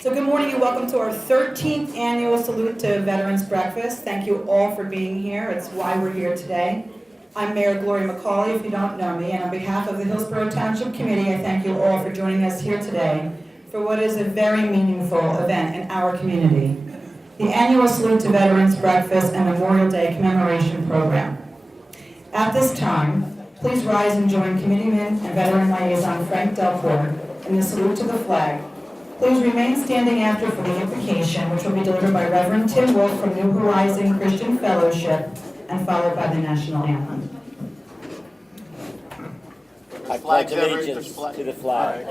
So good morning and welcome to our 13th annual Salute to Veterans Breakfast. Thank you all for being here. It's why we're here today. I'm Mayor Gloria McCauley, if you don't know me, and on behalf of the Hillsborough Township Committee, I thank you all for joining us here today for what is a very meaningful event in our community, the annual Salute to Veterans Breakfast and Memorial Day Commemoration Program. At this time, please rise and join Committeeman and Veteran Liaison Frank Delcourt in the salute to the flag. Please remain standing after for the invocation, which will be delivered by Reverend Tim Wolf from New Horizon Christian Fellowship and followed by the national anthem. I pledge allegiance to the flag.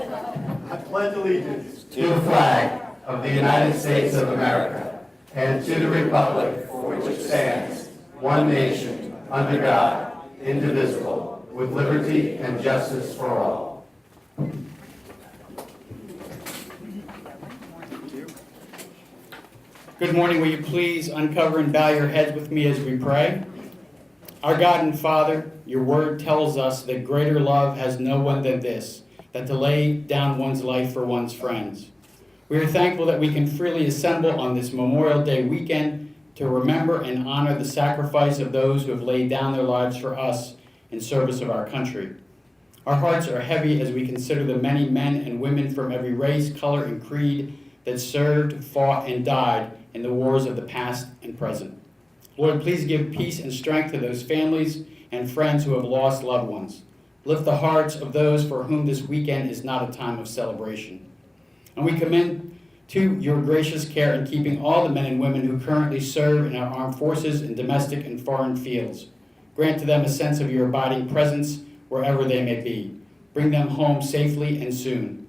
I pledge allegiance to the flag of the United States of America and to the republic for which it stands, one nation, under God, indivisible, with liberty and justice for all. Good morning. Will you please uncover and bow your heads with me as we pray? Our God and Father, your word tells us that greater love has no one than this, that to lay down one's life for one's friends. We are thankful that we can freely assemble on this Memorial Day weekend to remember and honor the sacrifice of those who have laid down their lives for us in service of our country. Our hearts are heavy as we consider the many men and women from every race, color, and creed that served, fought, and died in the wars of the past and present. Lord, please give peace and strength to those families and friends who have lost loved ones. Lift the hearts of those for whom this weekend is not a time of celebration. And we commend to your gracious care in keeping all the men and women who currently serve in our armed forces in domestic and foreign fields. Grant to them a sense of your abiding presence wherever they may be. Bring them home safely and soon.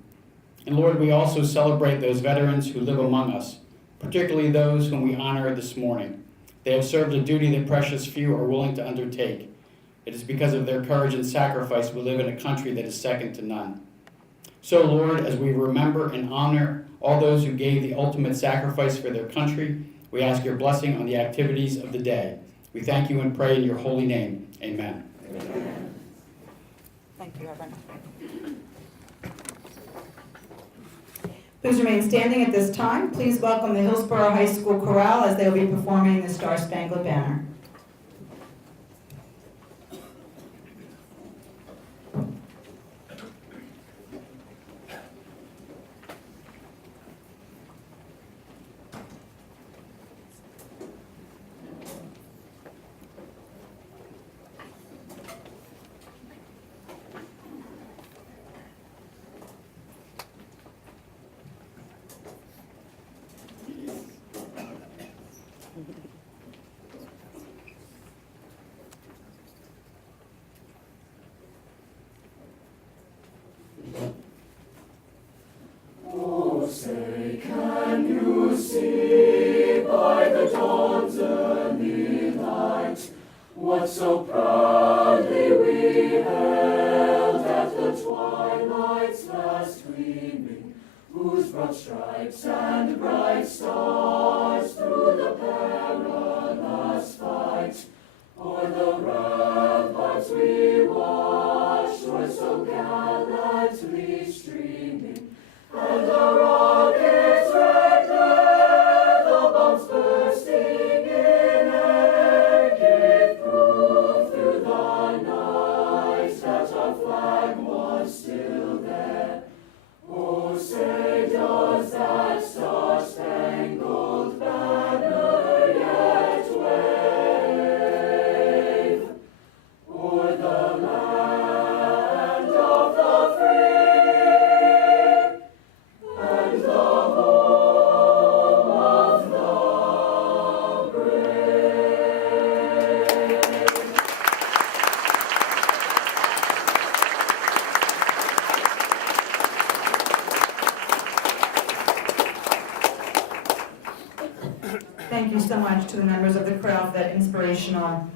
And Lord, we also celebrate those veterans who live among us, particularly those whom we honor this morning. They have served a duty that precious few are willing to undertake. It is because of their courage and sacrifice we live in a country that is second to none. So, Lord, as we remember and honor all those who gave the ultimate sacrifice for their country, we ask your blessing on the activities of the day. We thank you and pray in your holy name. Amen. Amen. Thank you, Reverend. Please remain standing at this time. Please welcome the Hillsborough High School Chorale as they will be performing the Star Spangled Banner. Oh, say, can you see by the dawn's early light what so proudly we hailed at the twilight's last gleaming, whose broad stripes and bright stars through the perilous fight o'er the ramparts we watched were so gallantly streaming, and the rockets' red glare, the bombs bursting in air, gave proof through the night that our flag was still there. Oh, say, does that star-spangled banner yet wave o'er the land of the free and the home of the brave? Thank you so much to the members of the crowd for that inspirational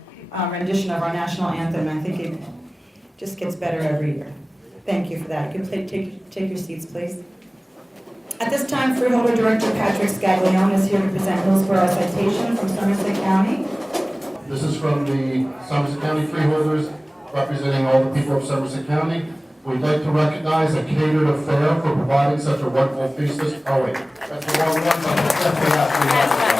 rendition of our national anthem. I think it just gets better every year. Thank you for that. You can take your seats, please. At this time, Freeholder Director Patrick Scaglione is here to present Hillsborough citation from Somerset County. This is from the Somerset County Freeholders, representing all the people of Somerset County. We'd like to recognize a catered affair for providing such a wonderful feast this, oh wait, that's the wrong one, but it's definitely has to be recognized.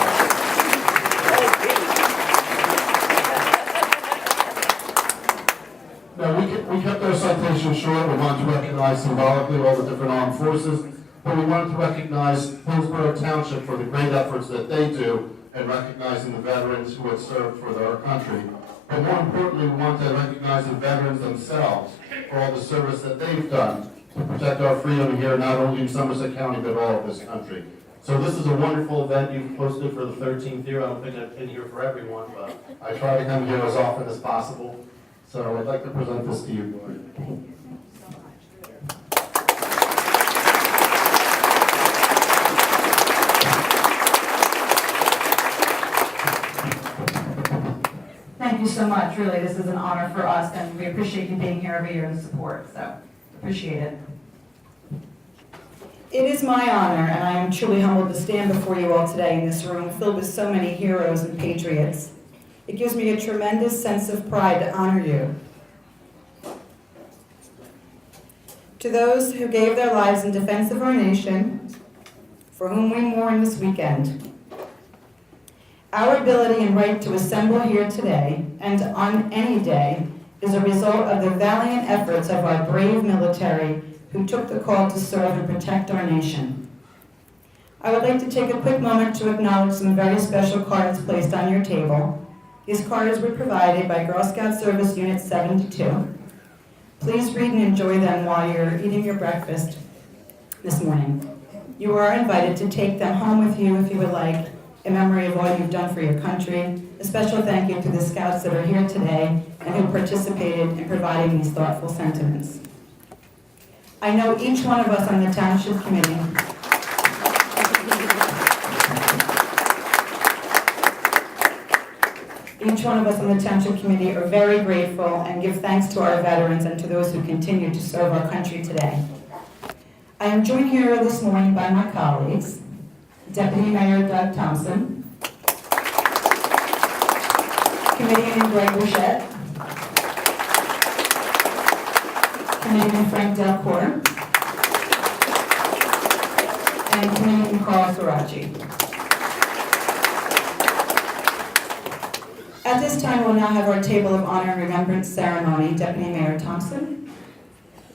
Now, we kept our citation short. We wanted to recognize symbolically all the different armed forces, but we wanted to recognize Hillsborough Township for the great efforts that they do in recognizing the veterans who had served for our country. But more importantly, we want to recognize the veterans themselves for all the service that they've done to protect our freedom here, not only in Somerset County, but all of this country. So this is a wonderful event you've hosted for the 13th year. I don't think I've been here for everyone, but I try to come here as often as possible. So I'd like to present this to you, Gloria. Thank you so much. Really, this is an honor for us, and we appreciate you being here every year and support, so appreciate it. It is my honor, and I am truly humbled to stand before you all today in this room filled with so many heroes and patriots. It gives me a tremendous sense of pride to honor you. To those who gave their lives in defense of our nation, for whom we mourn this weekend, our ability and right to assemble here today and on any day is a result of the valiant efforts of our brave military who took the call to serve and protect our nation. I would like to take a quick moment to acknowledge some very special cards placed on your table. These cards were provided by Girl Scout Service Unit 72. Please read and enjoy them while you're eating your breakfast this morning. You are invited to take them home with you if you would like, in memory of all you've done for your country. A special thank you to the Scouts that are here today and who participated in providing these thoughtful sentiments. I know each one of us on the Township Committee are very grateful and give thanks to our veterans and to those who continue to serve our country today. I am joined here this morning by my colleagues, Deputy Mayor Doug Thompson, Committeeman Greg Bouchette, Committeeman Frank Delcourt, and Committeeman Carl Sorachi. At this time, we'll now have our Table of Honor and Remembrance ceremony. Deputy Mayor Thompson,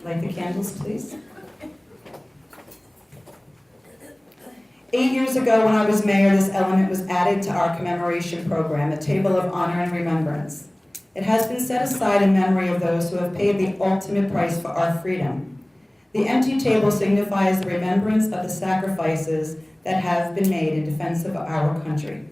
light the candles, please. 8 years ago, when I was mayor, this element was added to our commemoration program, a Table of Honor and Remembrance. It has been set aside in memory of those who have paid the ultimate price for our freedom. The empty table signifies the remembrance of the sacrifices that have been made in defense of our country.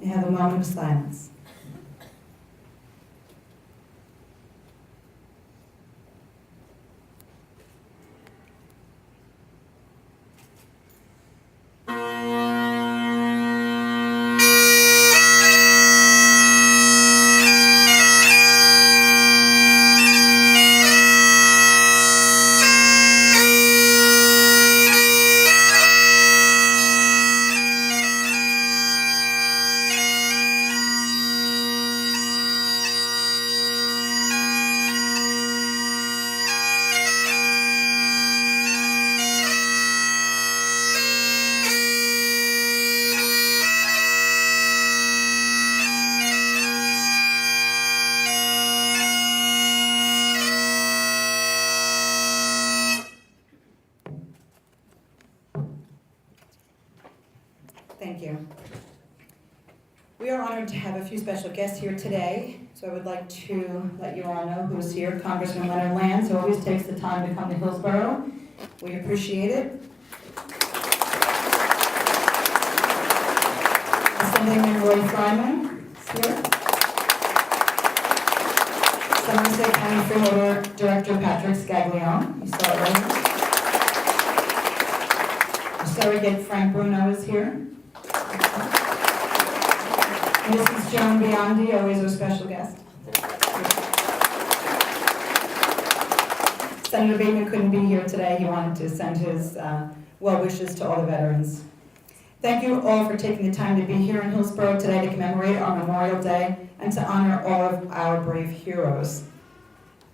We have a moment of silence. Thank you. We are honored to have a few special guests here today, so I would like to let you all know who's here. Congressman Leonard Lands, who always takes the time to come to Hillsborough. We appreciate it. Assemblyman Roy Fryman is here. Somerset County Freeholder Director Patrick Scaglione, you saw it earlier. Surrogate Frank Bruno is here. Mrs. Joan Biondi, always a special guest. Senator Bateman couldn't be here today. He wanted to send his well wishes to all the veterans. Thank you all for taking the time to be here in Hillsborough today to commemorate our Memorial Day and to honor all of our brave heroes.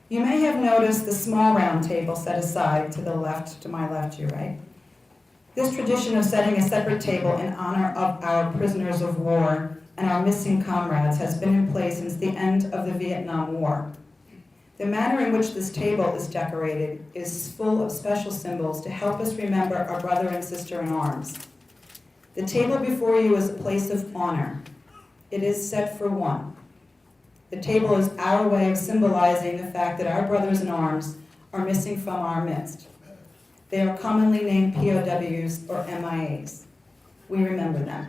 You may have noticed the small round table set aside to the left, to my left, your right. This tradition of setting a separate table in honor of our prisoners of war and our missing comrades has been in place since the end of the Vietnam War. The manner in which this table is decorated is full of special symbols to help us remember our brother and sister in arms. The table before you is a place of honor. It is set for one. The table is our way of symbolizing the fact that our brothers in arms are missing from our midst. They are commonly named POWs or MIAs. We remember them.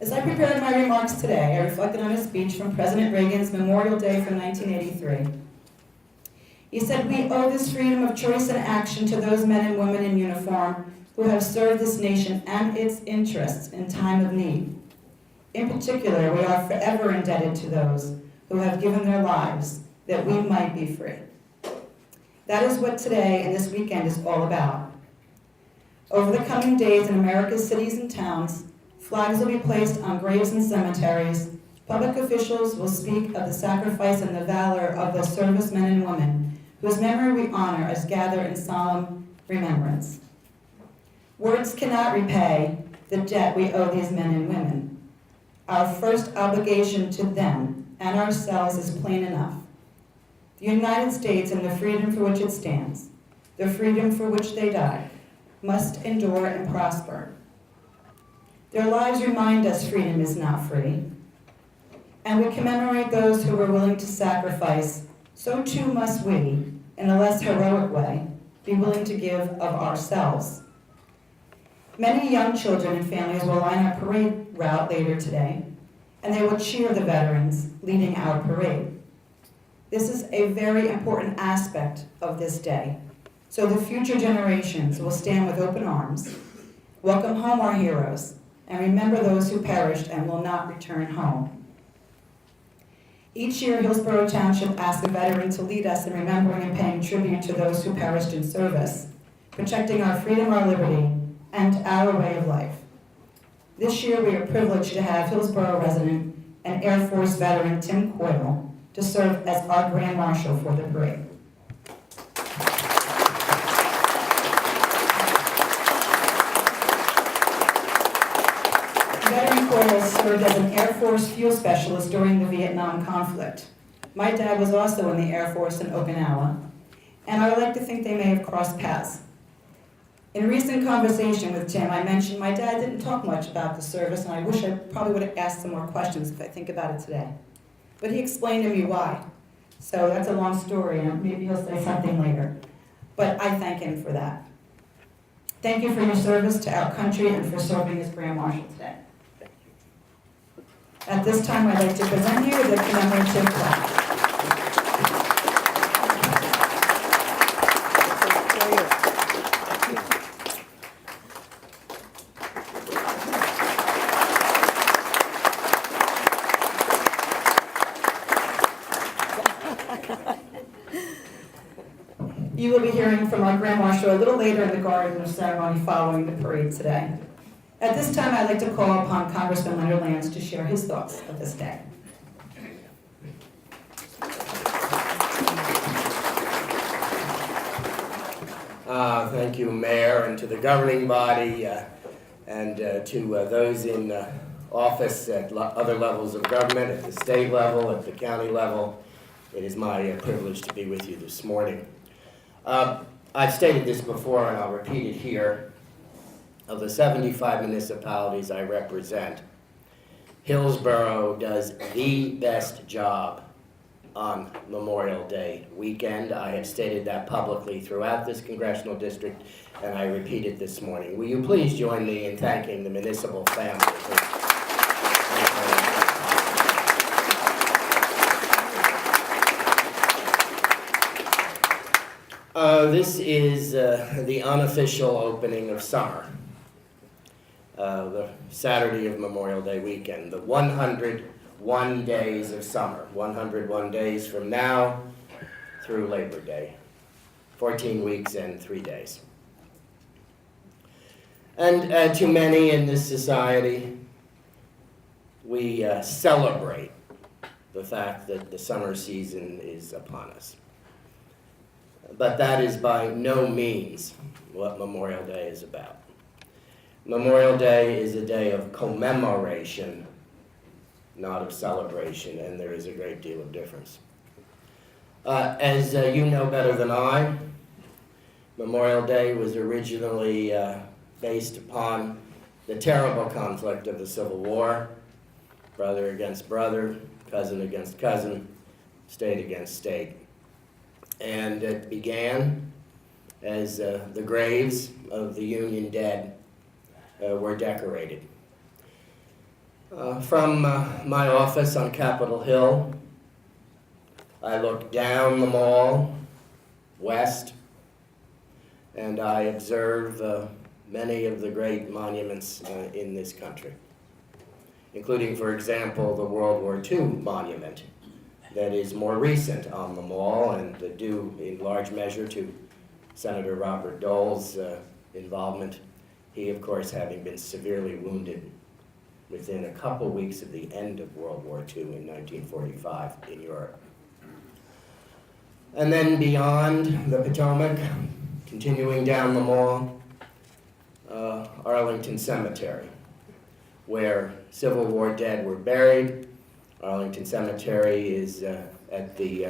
As I prepared my remarks today, I reflected on a speech from President Reagan's Memorial Day from 1983. He said, "We owe this freedom of choice and action to those men and women in uniform who have served this nation and its interests in time of need. In particular, we are forever indebted to those who have given their lives that we might be free." That is what today and this weekend is all about. Over the coming days in America's cities and towns, flags will be placed on graves and cemeteries. Public officials will speak of the sacrifice and the valor of the servicemen and women whose memory we honor as gather in solemn remembrance. Words cannot repay the debt we owe these men and women. Our first obligation to them and ourselves is plain enough. The United States and the freedom for which it stands, the freedom for which they died, must endure and prosper. Their lives remind us freedom is not free, and we commemorate those who were willing to sacrifice. So too must we, in a less heroic way, be willing to give of ourselves. Many young children and families will line our parade route later today, and they will cheer the veterans leading our parade. This is a very important aspect of this day, so the future generations will stand with open arms, welcome home our heroes, and remember those who perished and will not return home. Each year, Hillsborough Township asks a veteran to lead us in remembering and paying tribute to those who perished in service, protecting our freedom, our liberty, and our way of life. This year, we are privileged to have Hillsborough resident and Air Force veteran Tim Coyle to serve as our Grand Marshal for the parade. Veteran Coyle served as an Air Force fuel specialist during the Vietnam conflict. My dad was also in the Air Force in Okinawa, and I would like to think they may have crossed paths. In a recent conversation with Tim, I mentioned my dad didn't talk much about the service, and I wish I probably would have asked some more questions if I think about it today. But he explained to me why. So that's a long story, and maybe he'll say something later. But I thank him for that. Thank you for your service to our country and for serving as Grand Marshal today. At this time, I'd like to present you the commemorative plaque. You will be hearing from our Grand Marshal a little later in the Garden of Ceremony following the parade today. At this time, I'd like to call upon Congressman Leonard Lance to share his thoughts of this day. Thank you, Mayor, and to the governing body, and to those in office at other levels of government, at the state level, at the county level. It is my privilege to be with you this morning. I've stated this before, and I'll repeat it here. Of the 75 municipalities I represent, Hillsborough does the best job on Memorial Day weekend. I have stated that publicly throughout this congressional district, and I repeat it this morning. Will you please join me in thanking the municipal family for this is the unofficial opening of summer, the Saturday of Memorial Day weekend, the 101 days of summer, 101 days from now through Labor Day, 14 weeks and 3 days. And to many in this society, we celebrate the fact that the summer season is upon us. But that is by no means what Memorial Day is about. Memorial Day is a day of commemoration, not of celebration, and there is a great deal of difference. As you know better than I, Memorial Day was originally based upon the terrible conflict of the Civil War, brother against brother, cousin against cousin, state against state. And it began as the graves of the Union dead were decorated. From my office on Capitol Hill, I look down the mall, west, and I observe many of the great monuments in this country, including, for example, the World War II monument that is more recent on the mall and due in large measure to Senator Robert Dole's involvement, he, of course, having been severely wounded within a couple weeks of the end of World War II in 1945 in Europe. And then beyond the Potomac, continuing down the mall, Arlington Cemetery, where Civil War dead were buried. Arlington Cemetery is at the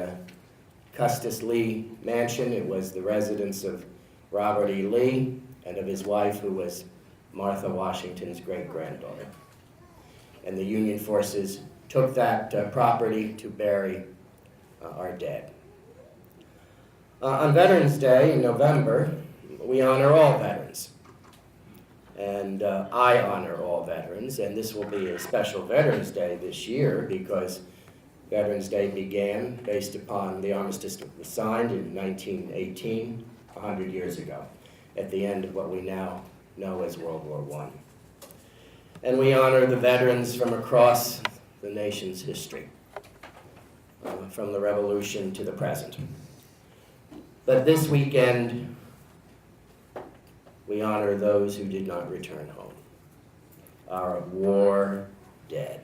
Custis Lee Mansion. It was the residence of Robert E. Lee and of his wife, who was Martha Washington's great-granddaughter. And the Union forces took that property to bury our dead. On Veterans Day in November, we honor all veterans. And I honor all veterans, and this will be a special Veterans Day this year because Veterans Day began based upon the armistice that was signed in 1918, 100 years ago, at the end of what we now know as World War I. And we honor the veterans from across the nation's history, from the Revolution to the present. But this weekend, we honor those who did not return home, our war dead.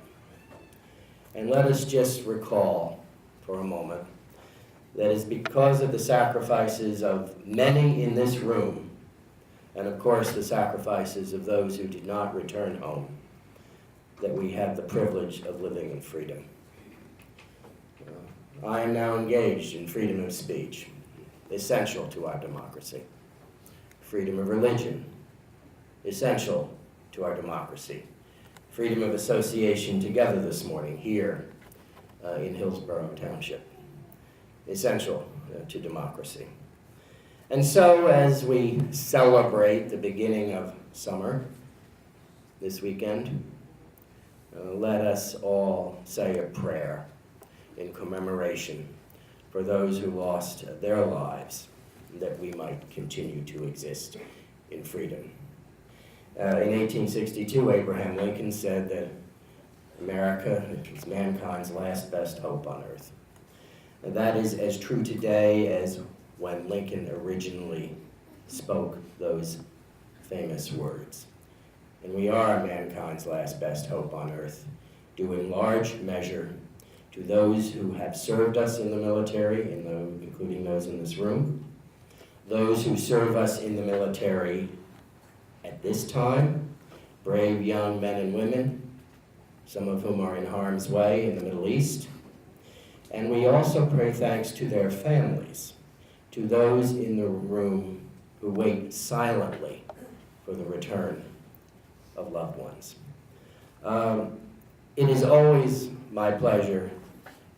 And let us just recall for a moment that it's because of the sacrifices of many in this room, and of course the sacrifices of those who did not return home, that we have the privilege of living in freedom. I am now engaged in freedom of speech, essential to our democracy. Freedom of religion, essential to our democracy. Freedom of association together this morning here in Hillsborough Township, essential to democracy. And so as we celebrate the beginning of summer this weekend, let us all say a prayer in commemoration for those who lost their lives, that we might continue to exist in freedom. In 1862, Abraham Lincoln said that America is mankind's last best hope on earth. And that is as true today as when Lincoln originally spoke those famous words. And we are mankind's last best hope on earth, due in large measure to those who have served us in the military, including those in this room, those who serve us in the military at this time, brave young men and women, some of whom are in harm's way in the Middle East. And we also pray thanks to their families, to those in the room who wait silently for the return of loved ones. It is always my pleasure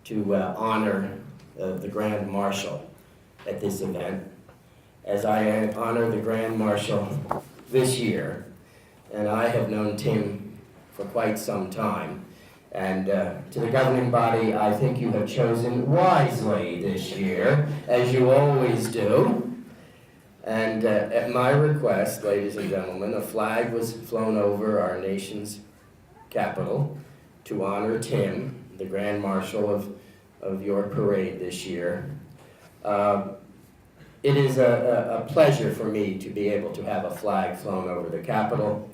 to honor the Grand Marshal at this event, as I honor the Grand Marshal this year, and I have known Tim for quite some time. And to the governing body, I think you have chosen wisely this year, as you always do. And at my request, ladies and gentlemen, a flag was flown over our nation's capital to honor Tim, the Grand Marshal of your parade this year. It is a pleasure for me to be able to have a flag flown over the Capitol.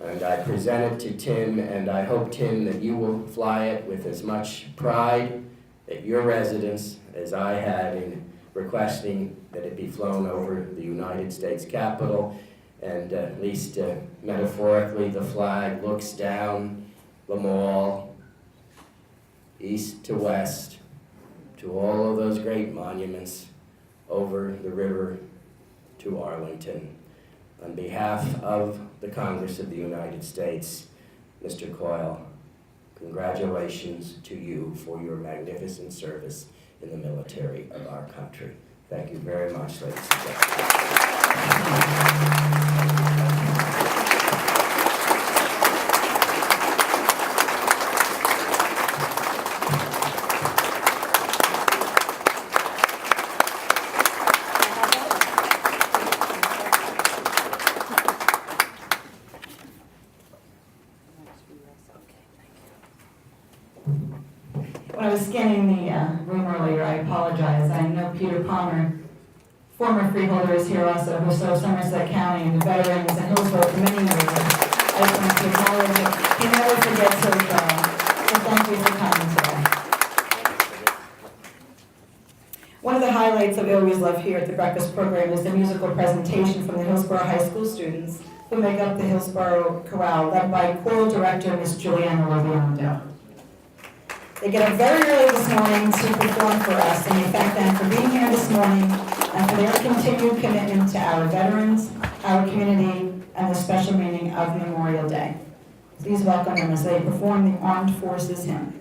And I present it to Tim, and I hope, Tim, that you will fly it with as much pride at your residence as I had in requesting that it be flown over the United States Capitol. And at least metaphorically, the flag looks down the mall, east to west, to all of those great monuments over the river to Arlington. On behalf of the Congress of the United States, Mr. Coyle, congratulations to you for your magnificent service in the military of our country. Thank you very much, ladies and gentlemen. When I was scanning the room earlier, I apologize. I know Peter Palmer, former freeholder, is here also, who served Somerset County and the veterans in Hillsborough for many years. I just want to acknowledge it. He never forgets Hillsborough. So thank you for coming today. One of the highlights that we always love here at the breakfast program is the musical presentation from the Hillsborough High School students who make up the Hillsborough Chorale, led by choral director Miss Juliana Loviando. They get up very early this morning to perform for us, and we thank them for being here this morning and for their continued commitment to our veterans, our community, and the special meaning of Memorial Day. Please welcome them as they perform the Armed Forces Hymn.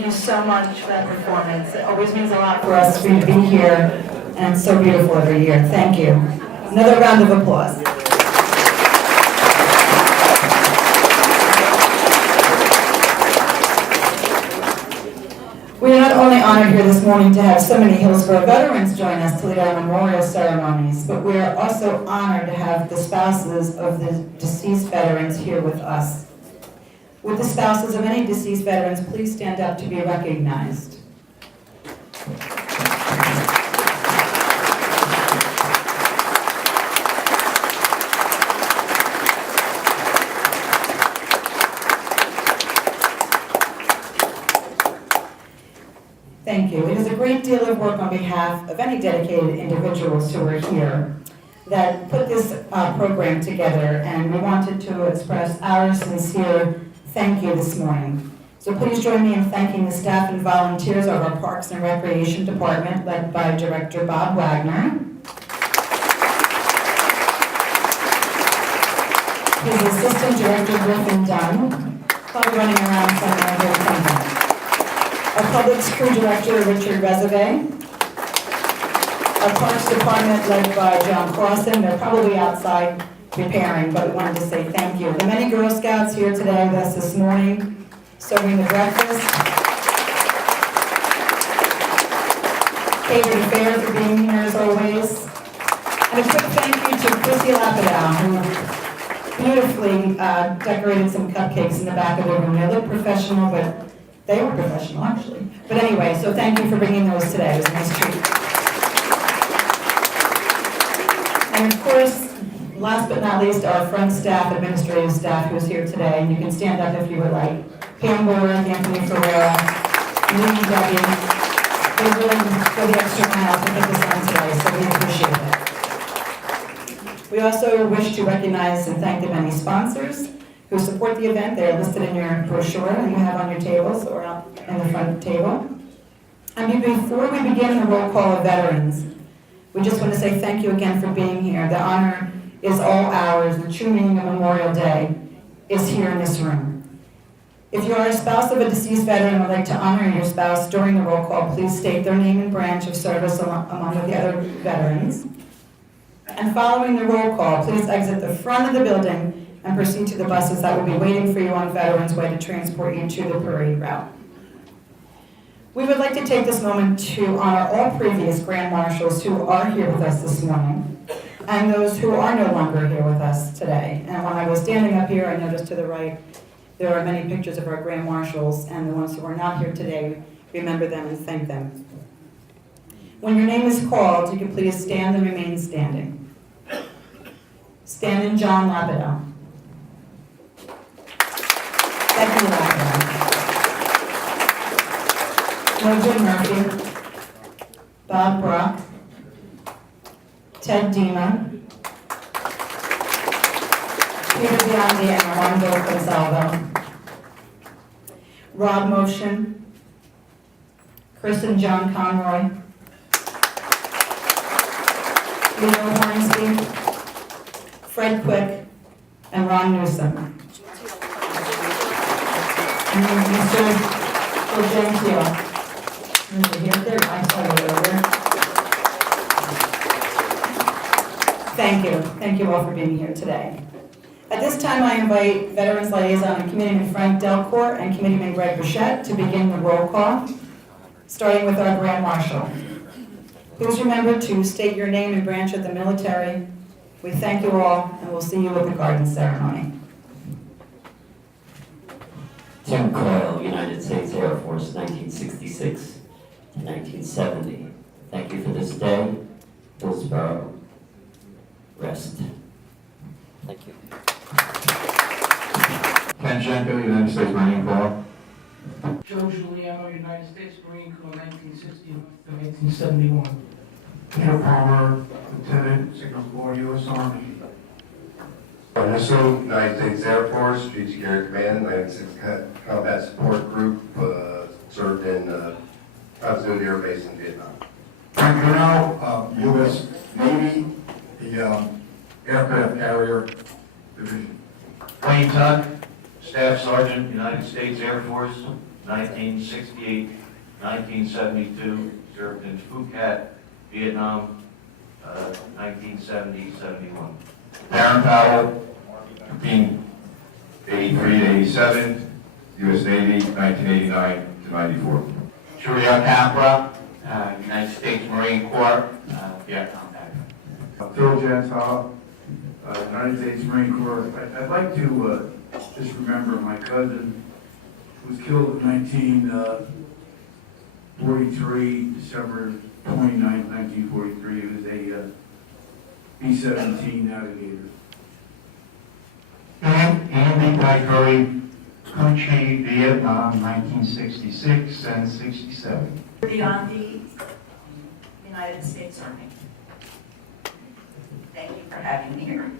thank you so much for that performance. It always means a lot for us for you to be here, and it's so beautiful every year. Thank you. Another round of applause. We are not only honored here this morning to have so many Hillsborough veterans join us to lead our memorial ceremonies, but we are also honored to have the spouses of the deceased veterans here with us. Would the spouses of any deceased veterans please stand up to be recognized? Thank you. It is a great deal of work on behalf of any dedicated individuals who are here that put this program together, and we wanted to express our sincere thank you this morning. So please join me in thanking the staff and volunteers of our Parks and Recreation Department, led by Director Bob Wagner, his Assistant Director Griffin Dunn, probably running around somewhere here somewhere. Our Public School Director, Richard Reserve. Our Parks Department, led by John Clausen. They're probably outside preparing, but we wanted to say thank you. The many Girl Scouts here today with us this morning, serving the breakfast. Catered Affair for being here as always. And a quick thank you to Chrissy Lapidow, who beautifully decorated some cupcakes in the back of the room. They look professional, but they were professional, actually. But anyway, so thank you for bringing those today. It was a nice treat. And of course, last but not least, our front staff, administrative staff who's here today. And you can stand up if you would like. Pam Borer, Anthony Ferreira, Lee Debbie. They really go the extra mile to put this on today, so we appreciate it. We also wish to recognize and thank the many sponsors who support the event. They are listed in your brochure that you have on your tables or out in the front table. And before we begin the roll call of veterans, we just want to say thank you again for being here. The honor is all ours. The true meaning of Memorial Day is here in this room. If you are a spouse of a deceased veteran and would like to honor your spouse during the roll call, please state their name and branch of service among the other veterans. And following the roll call, please exit the front of the building and proceed to the buses that will be waiting for you on Veterans Way to transport you to the parade route. We would like to take this moment to honor all previous Grand Marshals who are here with us this morning and those who are no longer here with us today. And when I was standing up here, I noticed to the right, there are many pictures of our Grand Marshals, and the ones who are not here today, remember them and thank them. When your name is called, you can please stand and remain standing. Stand in John Lapidow. Becky Lapidow. Mildred Murphy. Bob Brock. Ted Dima. Peter Biondi and Armando Gonzalvo. Rob Motion. Chris and John Conroy. Leo Hornsby. Fred Quick. And Ron Newsom. And Mr. Gentile. Thank you. Thank you all for being here today. At this time, I invite Veterans Liaison and Committeeman Frank Delcourt and Committeeman Greg Bichette to begin the roll call, starting with our Grand Marshal. Please remember to state your name and branch of the military. We thank you all, and we'll see you at the garden ceremony. Tim Coyle, United States Air Force, 1966 to 1970. Thank you for this day. Hillsborough, rest. Thank you. Ken Shenko, United States Marine Corps. Joe Giuliano, United States Marine Corps, 1960 to 1971. Peter Palmer, Lieutenant, Signal Corps, U.S. Army. Ernesto, United States Air Force, Strategic Air Command, 96 Combat Support Group, served in Clovis-type Air Base in Vietnam. Frank Cornell, U.S. Navy, the Aircraft Carrier Division. Wayne Tuck, Staff Sergeant, United States Air Force, 1968, 1972, served in Phuket, Vietnam, 1970-71. Aaron Powell, 1983 to 87, U.S. Navy, 1989 to 94. Julia Capra, United States Marine Corps, Vietnam veteran. Phil Jantal, United States Marine Corps. I'd like to just remember my cousin who was killed in 1943, December 29, 1943. He was a B-17 navigator. Andy Gregory, country Vietnam, 1966 and 67. Beyond the United States Army. Thank you for having me here.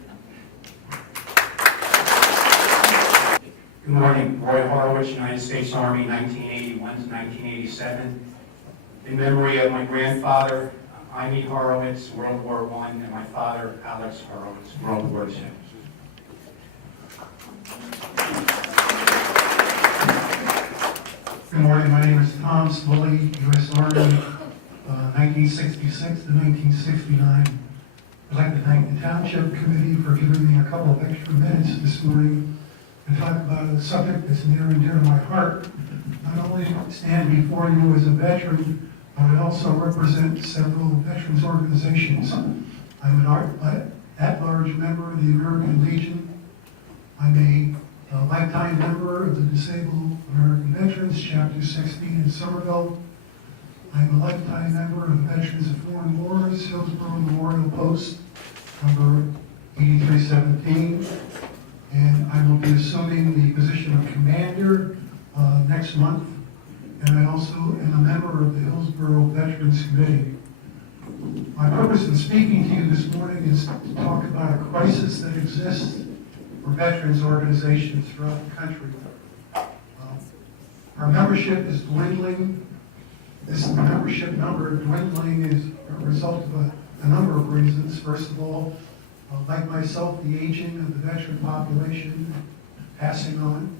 Good morning, Roy Horowitz, United States Army, 1981 to 1987. In memory of my grandfather, Unami Horowitz, World War I, and my father, Alex Horowitz, World War II. Good morning, my name is Tom Swilley, U.S. Army, 1966 to 1969. I'd like to thank the Township Committee for giving me a couple of extra minutes this morning to talk about a subject that's near and dear to my heart. Not only stand before you as a veteran, but I also represent several veterans organizations. I'm an at-large member of the American Legion. I'm a lifetime member of the Disabled American Veterans, Chapter 16 in Somerville. I'm a lifetime member of the Veterans of Foreign Wars, Hillsborough Memorial Post, number 8317. And I will be assuming the position of commander next month. And I also am a member of the Hillsborough Veterans Committee. My purpose in speaking to you this morning is to talk about a crisis that exists for veterans organizations throughout the country. Our membership is dwindling. This membership number dwindling is a result of a number of reasons. First of all, like myself, the aging of the veteran population passing on.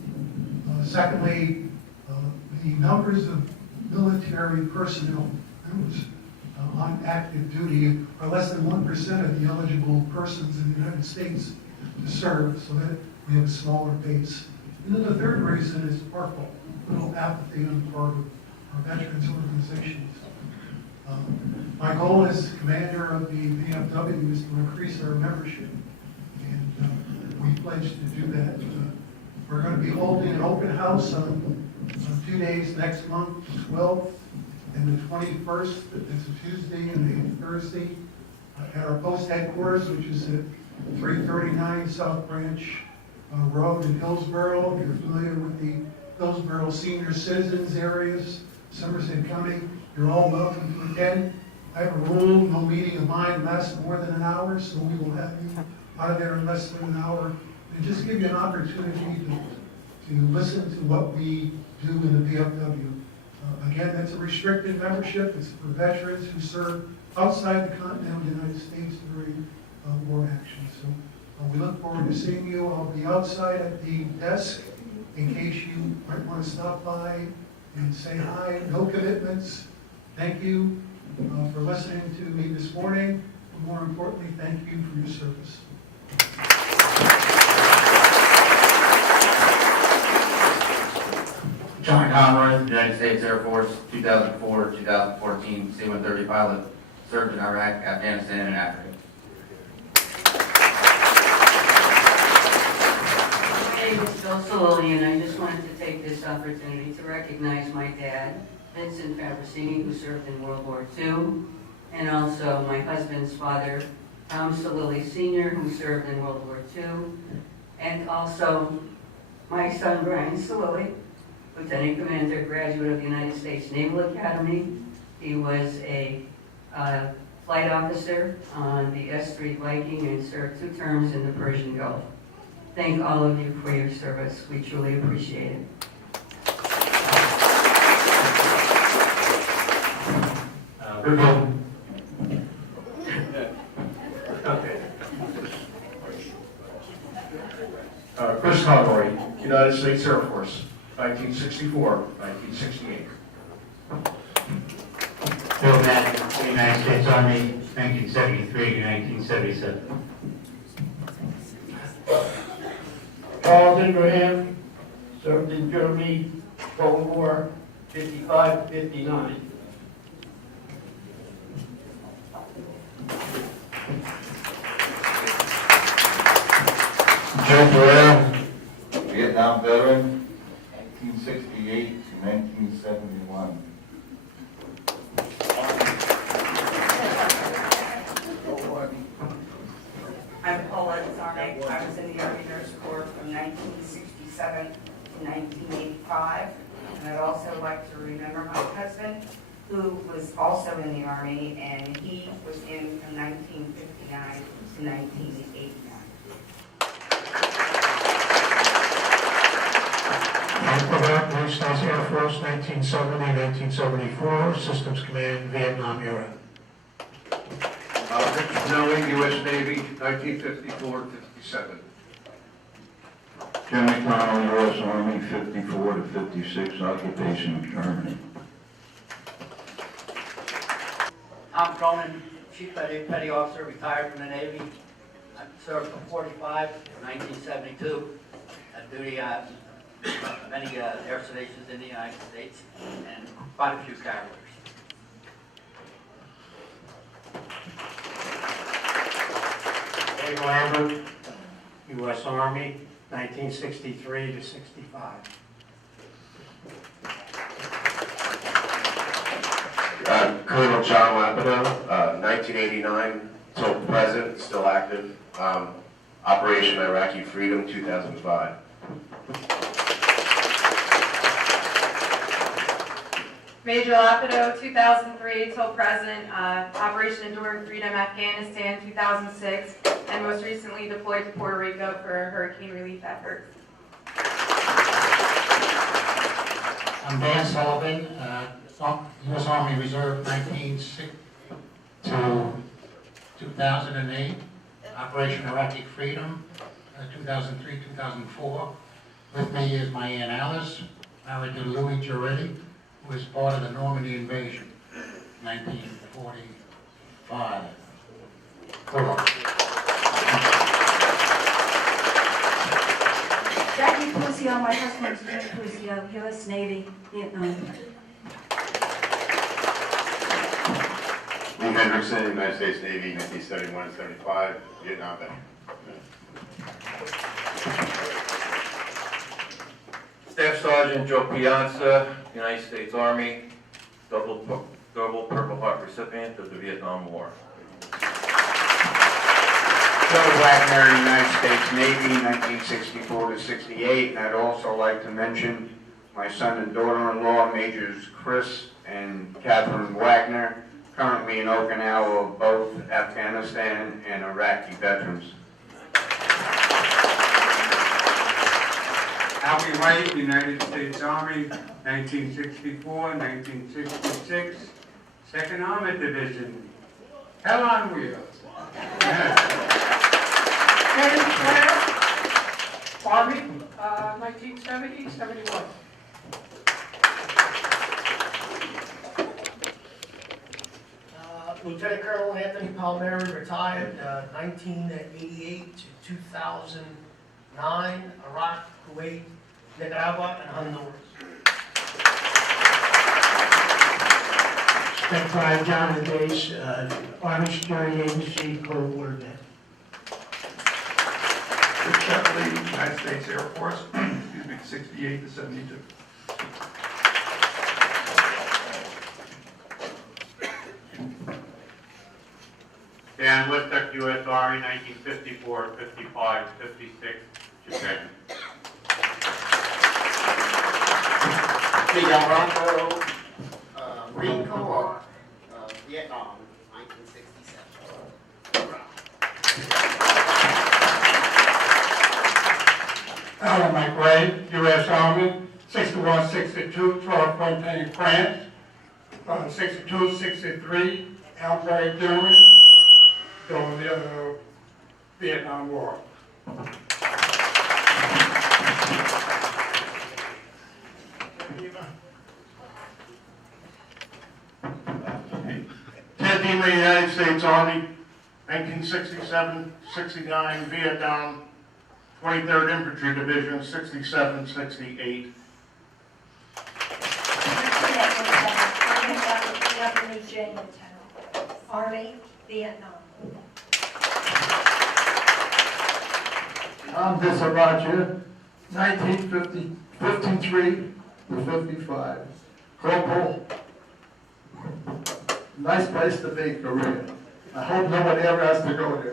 Secondly, the numbers of military personnel members on active duty are less than 1% of the eligible persons in the United States to serve, so that we have a smaller base. And then the third reason is our fault, a little apathy on the part of our veterans organizations. My goal as commander of the VFW is to increase our membership, and we pledge to do that. We're going to be holding an open house on 2 days next month, the 12th and the 21st. It's a Tuesday and a Thursday at our post headquarters, which is at 339 South Branch Road in Hillsborough. If you're familiar with the Hillsborough senior citizens areas, Somerset County, you're all welcome to attend. I have a rule, no meeting of mine lasts more than an hour, so we will have you out of there in less than an hour. And just give you an opportunity to listen to what we do in the VFW. Again, that's a restricted membership. It's for veterans who serve outside the continental United States during war action. So we look forward to seeing you. I'll be outside at the desk in case you might want to stop by and say hi. No commitments. Thank you for listening to me this morning. But more importantly, thank you for your service. John Conroy, United States Air Force, 2004-2014, C-130 pilot, served in Iraq, Afghanistan, and Africa. My name is Bill Sololi, and I just wanted to take this opportunity to recognize my dad, Vincent Fabricini, who served in World War II, and also my husband's father, Tom Sololi Sr., who served in World War II, and also my son, Brian Sololi, Lieutenant Commander, graduate of the United States Naval Academy. He was a flight officer on the S-3 Viking and served 2 terms in the Persian Gulf. Thank all of you for your service. We truly appreciate it. Chris Conroy, United States Air Force, 1964, 1968. Bill Madden, United States Army, 1973 to 1977. Charles Ingraham, served in Germany, World War 55 to 59. Joe Pereira, Vietnam veteran, 1968 to 1971. I'm Paula Zarnik. I was in the Army Nurse Corps from 1967 to 1985. And I'd also like to remember my husband, who was also in the Army, and he was in from 1959 to 1989. United States Air Force, 1970-1974, Systems Command, Vietnam era. Richard Nellie, U.S. Navy, 1954 to 57. Jim McDonald, U.S. Army, 54 to 56, occupation Germany. I'm Cronin, Chief Petty Officer, retired from the Navy. I served from 45 to 1972. Had duty on many air stations in the United States and quite a few carriers. Dave Lambert, U.S. Army, 1963 to 65. Colonel John Lapido, 1989 till present, still active. Operation Iraqi Freedom, 2005. Major Lapido, 2003 till present, Operation Enduring Freedom, Afghanistan, 2006, and most recently deployed to Puerto Rico for hurricane relief efforts. I'm Dan Sullivan, U.S. Army Reserve, 1960 to 2008, Operation Iraqi Freedom, 2003-2004. With me is my Aunt Alice, married to Louis Giretti, who was part of the Normandy invasion, 1945. Jackie Pusio, my husband's Jim Pusio, U.S. Navy, Vietnam. Lee Hendrickson, United States Navy, 1971-75, Vietnam veteran. Staff Sergeant Joe Piazza, United States Army, double Purple Heart recipient of the Vietnam War. Joe Wagner, United States Navy, 1964 to 68. And I'd also like to mention my son and daughter-in-law, Majors Chris and Catherine Wagner, currently in Okinawa, both Afghanistan and Iraqi veterans. Albie White, United States Army, 1964, 1966, 2nd Armored Division. Hell on wheels. Kevin Clare, Army, 1970, 71. Lieutenant Colonel Anthony Palmieri, retired 1988 to 2009, Iraq, Kuwait, Nicaragua, and Honduras. Spec Private John Dace, Army Security Agency, Cold War vet. Rich Shepley, United States Air Force, 68 to 72. Dan Listick, U.S. Army, 1954, 55, 56, Japan. Miguel Ronco, Marine Corps, Vietnam, 1967. Alan McRae, U.S. Army, 61, 62, Troy Fontaine, France, 62, 63, Albury, Germany, during the Vietnam War. the United States Army, 1967, 69, Vietnam, 23rd Infantry Division, 67, 68. Army, Vietnam. I'm Disabacha, 1953 to 55. Corporal. Nice place to be, Korea. I hope no one ever has to go there.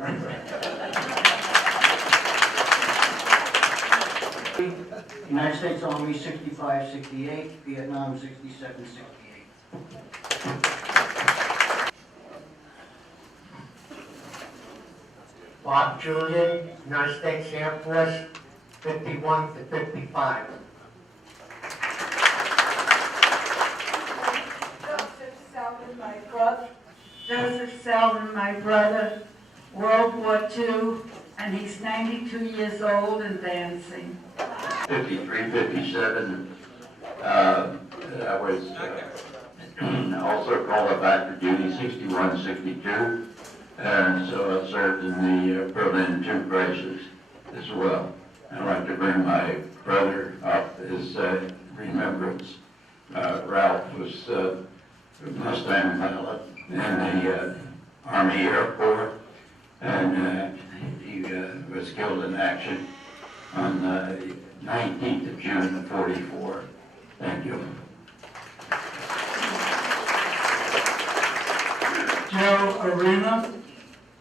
United States Army, 65, 68, Vietnam, 67, 68. Bob Julian, United States Air Force, 51 to 55. Joseph Selden, my brother, World War II, and he's 92 years old and dancing. 53, 57. I was also called back to duty 61, 62. And so I served in the Berlin II crisis as well. I'd like to bring my brother up as remembrance. Ralph was a Mustang pilot in the Army Air Corps, and he was killed in action on the 19th of June of 44. Thank you. Joe Arena,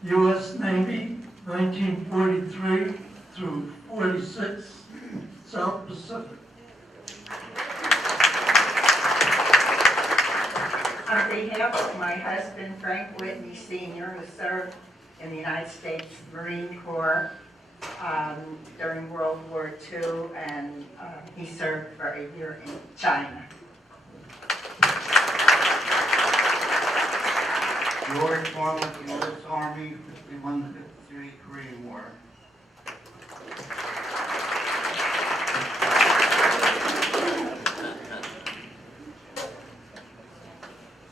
U.S. Navy, 1943 through 46, South Pacific. On behalf of my husband, Frank Whitney Sr., who served in the United States Marine Corps during World War II, and he served for a year in China. George Foreman, U.S. Army, 51 to 53, Korean War.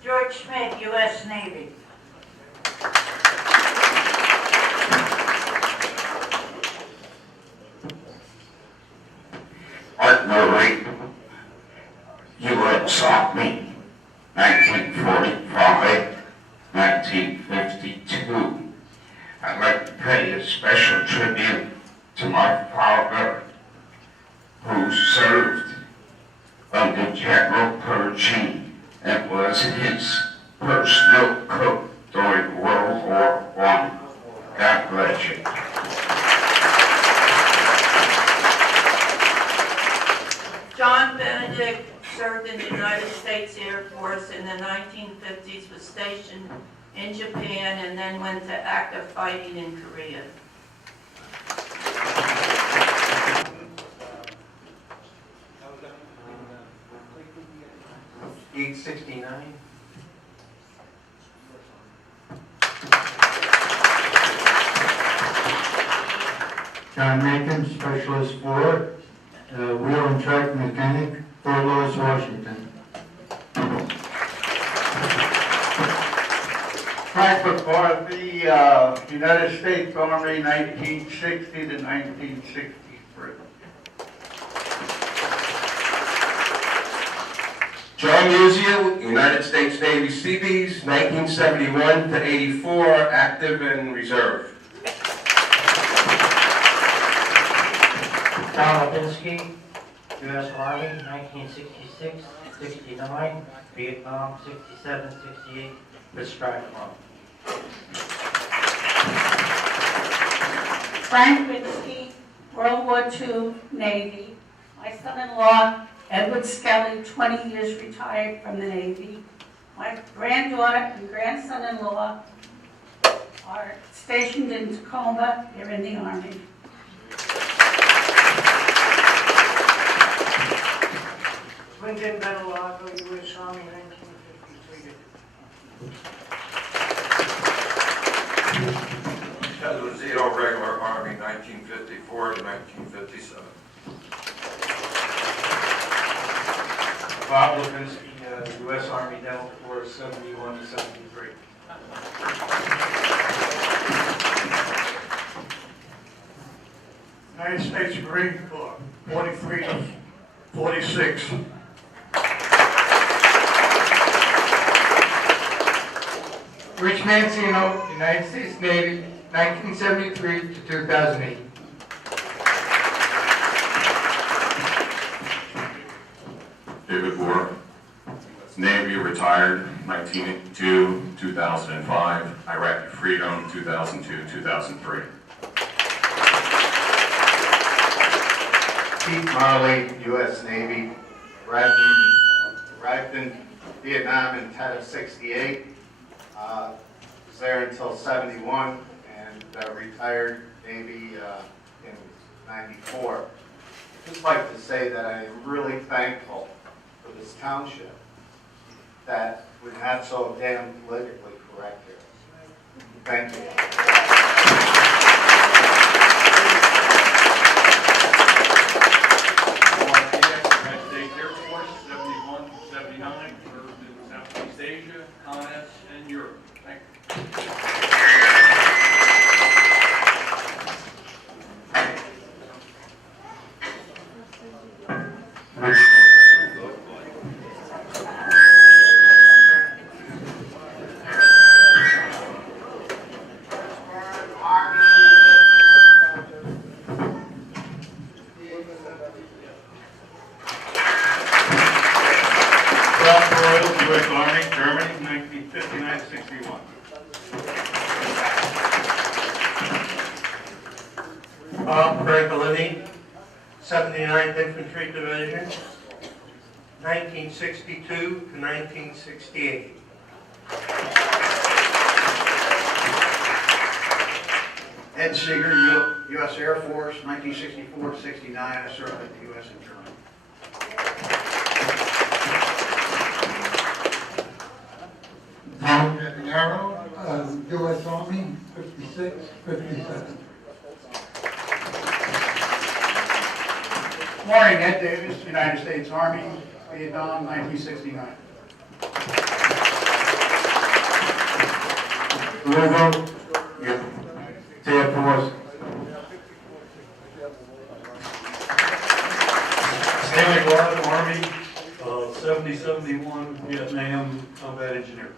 George Smith, U.S. Navy. Art Murray, U.S. Army, 1945, 1952. I'd like to pay a special tribute to my father, who served under General Pershing and was his personal cook during World War I. God bless you. John Benedict served in the United States Air Force in the 1950s, was stationed in Japan, and then went to active fighting in Korea. Gate 69. John Macon, Specialist 4, Wheel and Track Mechanic, Fort Lewis, Washington. Frank McCarthy, United States Army, 1960 to 1963. John Musial, United States Navy Seabees, 1971 to 84, active and reserve. Tom Lipinski, U.S. Army, 1966, 69, Vietnam, 67, 68, with strike one. Frank Winsky, World War II, Navy. My son-in-law, Edward Skelly, 20 years retired from the Navy. My granddaughter and grandson-in-law are stationed in Tacoma. They're in the Army. Swindon Bettelago, U.S. Army, 1953. Esposito, regular Army, 1954 to 1957. Bob Lipinski, U.S. Army Dental Corps, 71 to 73. United States Marine Corps, 43 to 46. Rich Mancino, United States Navy, 1973 to 2008. David Boer, Navy, retired 1982, 2005, Iraqi Freedom, 2002, 2003. Pete Marley, U.S. Navy, arrived in Vietnam in 10 of 68, was there until 71, and retired Navy in 94. I'd just like to say that I am really thankful for this township that we're not so damn politically correct here. Thank you. United States Air Force, 71, 79, served in Southeast Asia, continents, and Europe. Thank you. U.S. Army, Germany, 1959-61. Bertolini, 79th Infantry Division, 1962 to 1968. Ed Seeger, U.S. Air Force, 1964 to 69. I served at the U.S. and Germany. Tom Arrow, U.S. Army, 56, 57. Morning, Ed Davis, United States Army, Vietnam, 1969. Louisville, Air Force. Stanley Gordon, Army, 70-71, Vietnam, combat engineer.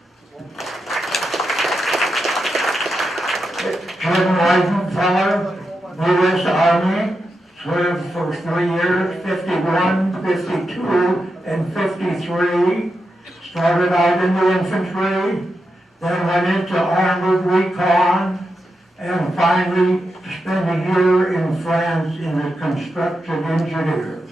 Jim Weisenfeller, U.S. Army, served for 3 years, 51, 52, and 53. Started out in the infantry, then went into armored recon, and finally spent a year in France in the construction engineers.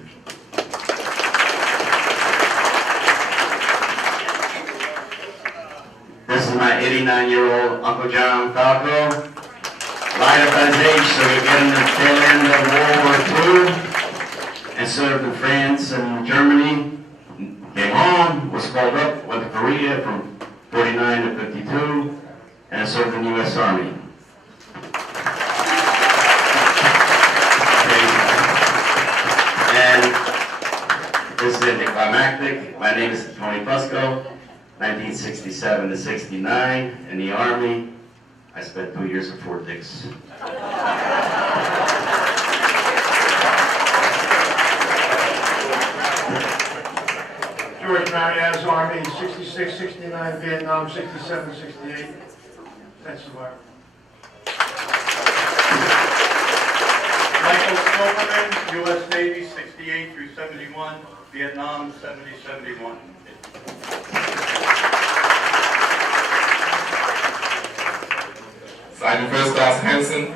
This is my 89-year-old Uncle John Falco. Light up at his age, so we get in the tail end of World War II and served in France and Germany. Came home, was called up, went to Korea from 49 to 52, and served in the U.S. Army. And this is anticlimactic. My name is Tony Fusco, 1967 to 69 in the Army. I spent 2 years at Fort Dix. George Marias Army, 66, 69, Vietnam, 67, 68. That's the wire. Michael Silverman, U.S. Navy, 68 through 71, Vietnam, 70-71. Sergeant First Class Henson,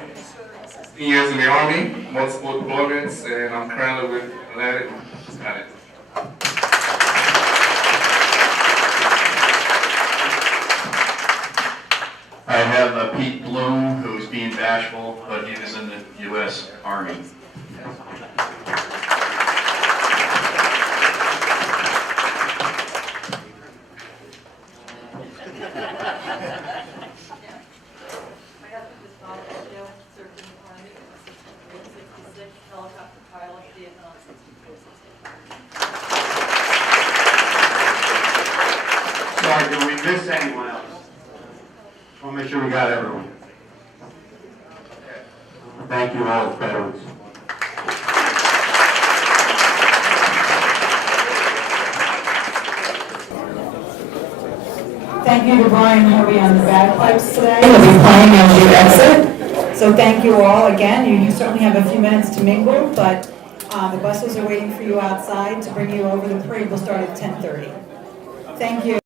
16 years in the Army, multiple deployments, and I'm currently with Lenapi Tribe. I have Pete Bloom, who's being bashful, but he was in the U.S. Army. Sorry, did we miss anyone else? make sure we got everyone. Thank you all, veterans. Thank you to Brian Harvey on the bagpipes today. He'll be playing as you exit. So thank you all again. You certainly have a few minutes to mingle, but the buses are waiting for you outside to bring you over. The parade will start at 10:30. Thank you.